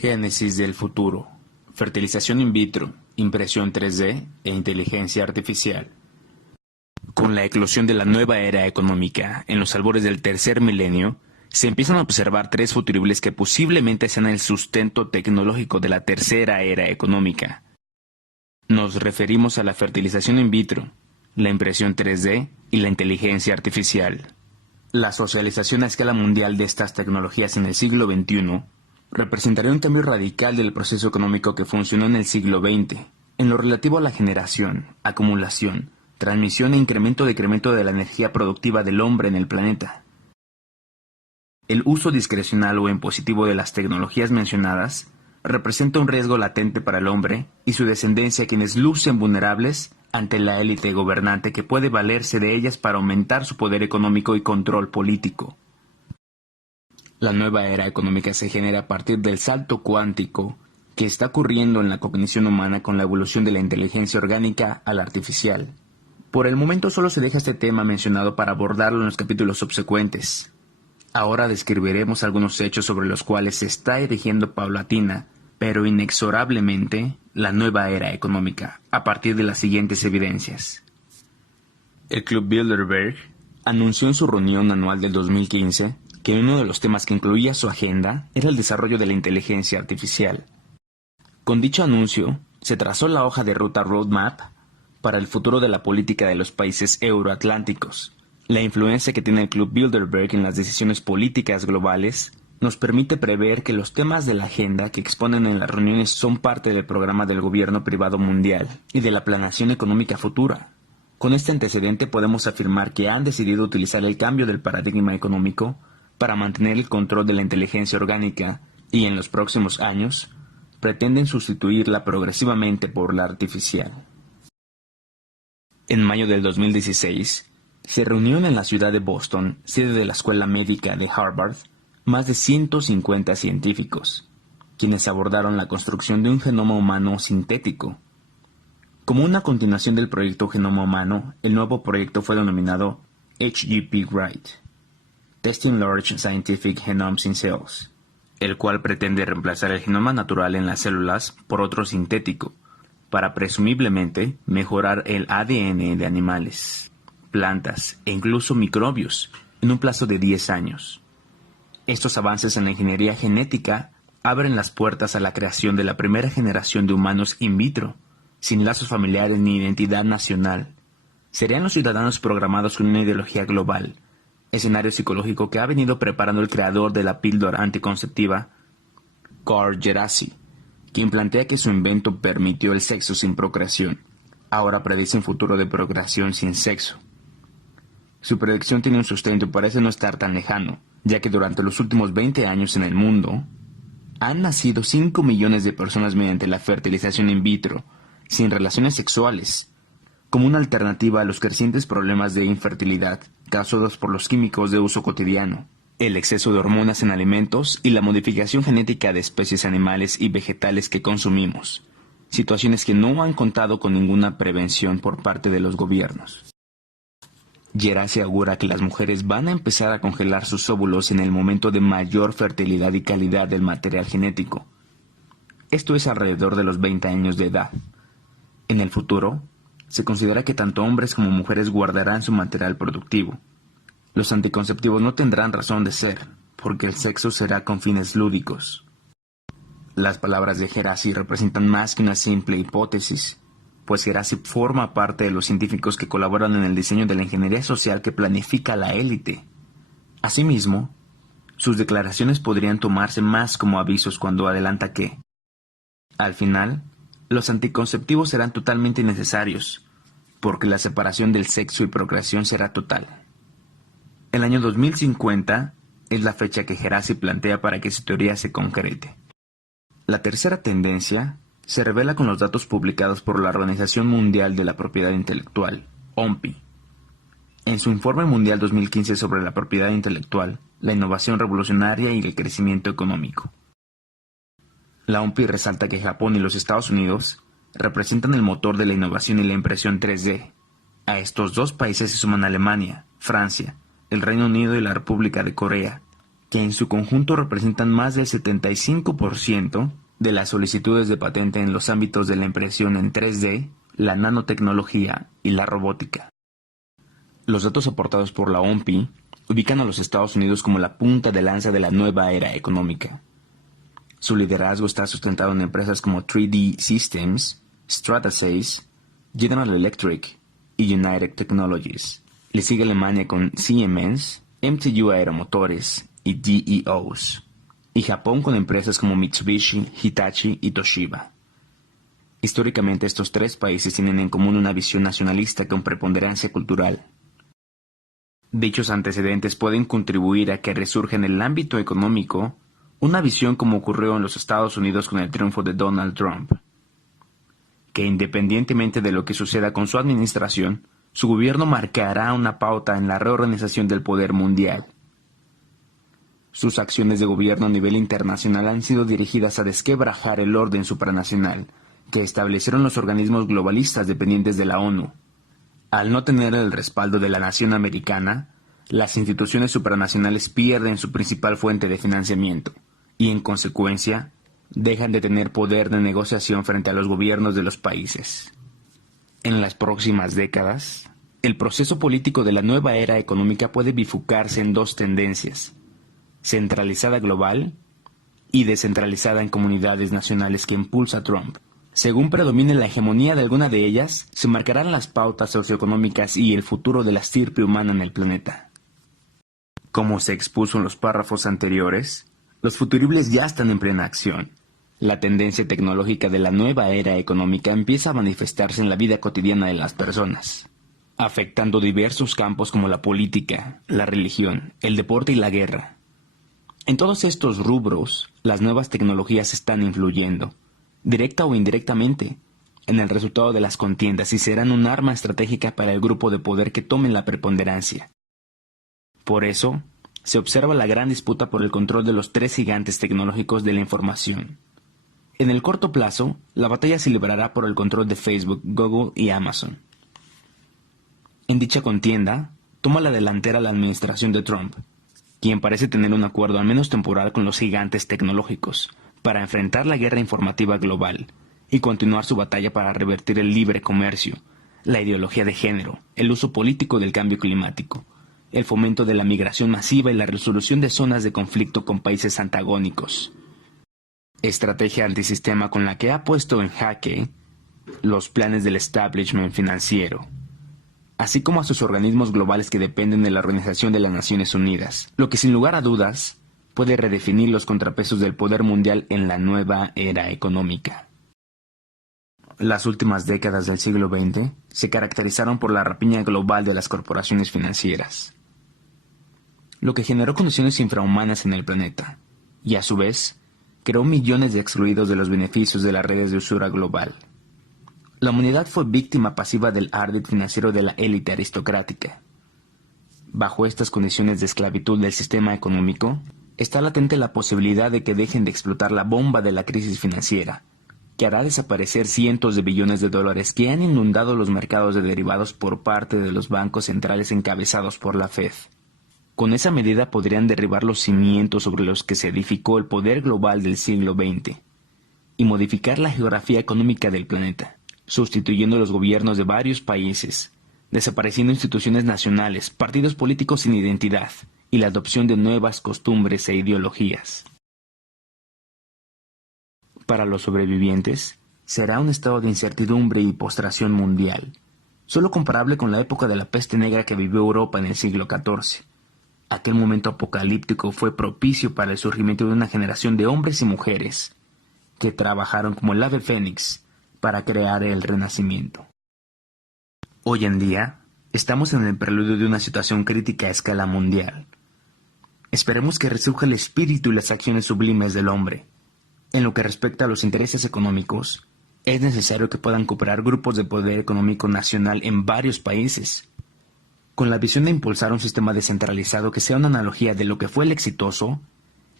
Génesis del futuro. Fertilización in vitro, impresión 3D e inteligencia artificial. Con la eclosión de la nueva era económica, en los albores del tercer milenio, se empiezan a observar tres futuribles que posiblemente sean el sustento tecnológico de la tercera era económica. Nos referimos a la fertilización in vitro, la impresión 3D y la inteligencia artificial. La socialización a escala mundial de estas tecnologías en el siglo XXI representaría un cambio radical del proceso económico que funcionó en el siglo XX, en lo relativo a la generación, acumulación, transmisión e incremento-decremento de la energía productiva del hombre en el planeta. El uso discrecional o impositivo de las tecnologías mencionadas representa un riesgo latente para el hombre y su descendencia, quienes lucen vulnerables ante la élite gobernante que puede valerse de ellas para aumentar su poder económico y control político. La nueva era económica se genera a partir del salto cuántico que está ocurriendo en la cognición humana con la evolución de la inteligencia orgánica a la artificial. Por el momento solo se deja este tema mencionado para abordarlo en los capítulos subsecuentes. Ahora describiremos algunos hechos sobre los cuales se está erigiendo paulatina, pero inexorablemente, la nueva era económica, a partir de las siguientes evidencias. El Club Bilderberg anunció en su reunión anual del 2015 que uno de los temas que incluía su agenda era el desarrollo de la inteligencia artificial. Con dicho anuncio, se trazó la hoja de ruta Roadmap para el futuro de la política de los países euroatlánticos. La influencia que tiene el Club Bilderberg en las decisiones políticas globales nos permite prever que los temas de la agenda que exponen en las reuniones son parte del programa del gobierno privado mundial y de la planeación económica futura. Con este antecedente podemos afirmar que han decidido utilizar el cambio del paradigma económico para mantener el control de la inteligencia orgánica y en los próximos años pretenden sustituirla progresivamente por la artificial. En mayo del 2016, se reunieron en la ciudad de Boston, sede de la Escuela Médica de Harvard, más de 150 científicos, quienes abordaron la construcción de un genoma humano sintético. Como una continuación del proyecto Genoma Humano, el nuevo proyecto fue denominado HGP Wright, Testing Large Scientific Genomes in Cells, el cual pretende reemplazar el genoma natural en las células por otro sintético, para presumiblemente mejorar el ADN de animales, plantas e incluso microbios en un plazo de 10 años. Estos avances en la ingeniería genética abren las puertas a la creación de la primera generación de humanos in vitro, sin lazos familiares ni identidad nacional. Serían los ciudadanos programados con una ideología global, escenario psicológico que ha venido preparando el creador de la píldora anticonceptiva, Carl Djerassi, quien plantea que su invento permitió el sexo sin procreación. Ahora predice un futuro de procreación sin sexo. Su predicción tiene un sustento y parece no estar tan lejano, ya que durante los últimos 20 años en el mundo, han nacido 5 millones de personas mediante la fertilización in vitro, sin relaciones sexuales, como una alternativa a los crecientes problemas de infertilidad causados por los químicos de uso cotidiano, el exceso de hormonas en alimentos y la modificación genética de especies animales y vegetales que consumimos, situaciones que no han contado con ninguna prevención por parte de los gobiernos. Djerassi augura que las mujeres van a empezar a congelar sus óvulos en el momento de mayor fertilidad y calidad del material genético. Esto es alrededor de los 20 años de edad. En el futuro, se considera que tanto hombres como mujeres guardarán su material productivo. Los anticonceptivos no tendrán razón de ser, porque el sexo será con fines lúdicos. Las palabras de Djerassi representan más que una simple hipótesis, pues Djerassi forma parte de los científicos que colaboran en el diseño de la ingeniería social que planifica la élite. Asimismo, sus declaraciones podrían tomarse más como avisos cuando adelanta que, al final, los anticonceptivos serán totalmente innecesarios, porque la separación del sexo y procreación será total. El año 2050 es la fecha que Djerassi plantea para que su teoría se concrete. La tercera tendencia se revela con los datos publicados por la Organización Mundial de la Propiedad Intelectual, OMPI. En su Informe Mundial 2015 sobre la propiedad intelectual, la innovación revolucionaria y el crecimiento económico. La OMPI resalta que Japón y los Estados Unidos representan el motor de la innovación y la impresión 3D. A estos dos países se suman Alemania, Francia, el Reino Unido y la República de Corea, que en su conjunto representan más del 75% de las solicitudes de patente en los ámbitos de la impresión en 3D, la nanotecnología y la robótica. Los datos aportados por la OMPI ubican a los Estados Unidos como la punta de lanza de la nueva era económica. Su liderazgo está sustentado en empresas como 3D Systems, Stratasys, General Electric y United Technologies. Le sigue Alemania con Siemens, MTU Aeromotores y GEOs, y Japón con empresas como Mitsubishi, Hitachi y Toshiba. Históricamente estos tres países tienen en común una visión nacionalista con preponderancia cultural. Dichos antecedentes pueden contribuir a que resurja en el ámbito económico una visión como ocurrió en los Estados Unidos con el triunfo de Donald Trump, que independientemente de lo que suceda con su administración, su gobierno marcará una pauta en la reorganización del poder mundial. Sus acciones de gobierno a nivel internacional han sido dirigidas a desquebrajar el orden supranacional que establecieron los organismos globalistas dependientes de la ONU. Al no tener el respaldo de la nación americana, las instituciones supranacionales pierden su principal fuente de financiamiento y, en consecuencia, dejan de tener poder de negociación frente a los gobiernos de los países. En las próximas décadas, el proceso político de la nueva era económica puede bifurcarse en dos tendencias: centralizada global y descentralizada en comunidades nacionales que impulsa Trump. Según predomine la hegemonía de alguna de ellas, se marcarán las pautas socioeconómicas y el futuro de la estirpe humana en el planeta. Como se expuso en los párrafos anteriores, los futuribles ya están en plena acción. La tendencia tecnológica de la nueva era económica empieza a manifestarse en la vida cotidiana de las personas, afectando diversos campos como la política, la religión, el deporte y la guerra. En todos estos rubros, las nuevas tecnologías están influyendo, directa o indirectamente, en el resultado de las contiendas y serán un arma estratégica para el grupo de poder que tome la preponderancia. Por eso, se observa la gran disputa por el control de los tres gigantes tecnológicos de la información. En el corto plazo, la batalla se librará por el control de Facebook, Google y Amazon. En dicha contienda, toma la delantera la administración de Trump, quien parece tener un acuerdo al menos temporal con los gigantes tecnológicos, para enfrentar la guerra informativa global y continuar su batalla para revertir el libre comercio, la ideología de género, el uso político del cambio climático, el fomento de la migración masiva y la resolución de zonas de conflicto con países antagónicos. Estrategia antisistema con la que ha puesto en jaque los planes del establishment financiero, así como a sus organismos globales que dependen de la Organización de las Naciones Unidas, lo que sin lugar a dudas puede redefinir los contrapesos del poder mundial en la nueva era económica. Las últimas décadas del siglo XX se caracterizaron por la rapiña global de las corporaciones financieras, lo que generó condiciones infrahumanas en el planeta, y a su vez, creó millones de excluidos de los beneficios de las redes de usura global. La humanidad fue víctima pasiva del ardid financiero de la élite aristocrática. Bajo estas condiciones de esclavitud del sistema económico, está latente la posibilidad de que dejen de explotar la bomba de la crisis financiera, que hará desaparecer cientos de billones de dólares que han inundado los mercados de derivados por parte de los bancos centrales encabezados por la Fed. Con esa medida podrían derribar los cimientos sobre los que se edificó el poder global del siglo XX y modificar la geografía económica del planeta, sustituyendo los gobiernos de varios países, desapareciendo instituciones nacionales, partidos políticos sin identidad y la adopción de nuevas costumbres e ideologías. Para los sobrevivientes, será un estado de incertidumbre y postración mundial, solo comparable con la época de la peste negra que vivió Europa en el siglo XIV. Aquel momento apocalíptico fue propicio para el surgimiento de una generación de hombres y mujeres que trabajaron como el ave fénix para crear el renacimiento. Hoy en día, estamos en el preludio de una situación crítica a escala mundial. Esperemos que resurja el espíritu y las acciones sublimes del hombre. En lo que respecta a los intereses económicos, es necesario que puedan cooperar grupos de poder económico nacional en varios países, con la visión de impulsar un sistema descentralizado que sea una analogía de lo que fue el exitoso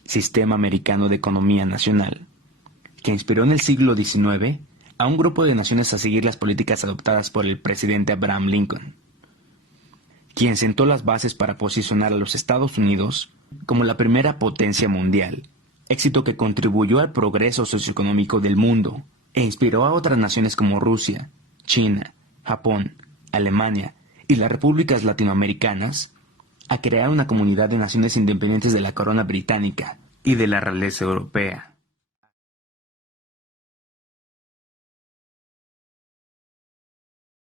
Sistema Americano de Economía Nacional, que inspiró en el siglo XIX a un grupo de naciones a seguir las políticas adoptadas por el presidente Abraham Lincoln. quien sentó las bases para posicionar a los Estados Unidos como la primera potencia mundial, éxito que contribuyó al progreso socioeconómico del mundo e inspiró a otras naciones como Rusia, China, Japón, Alemania y las repúblicas latinoamericanas a crear una comunidad de naciones independientes de la corona británica y de la realeza europea.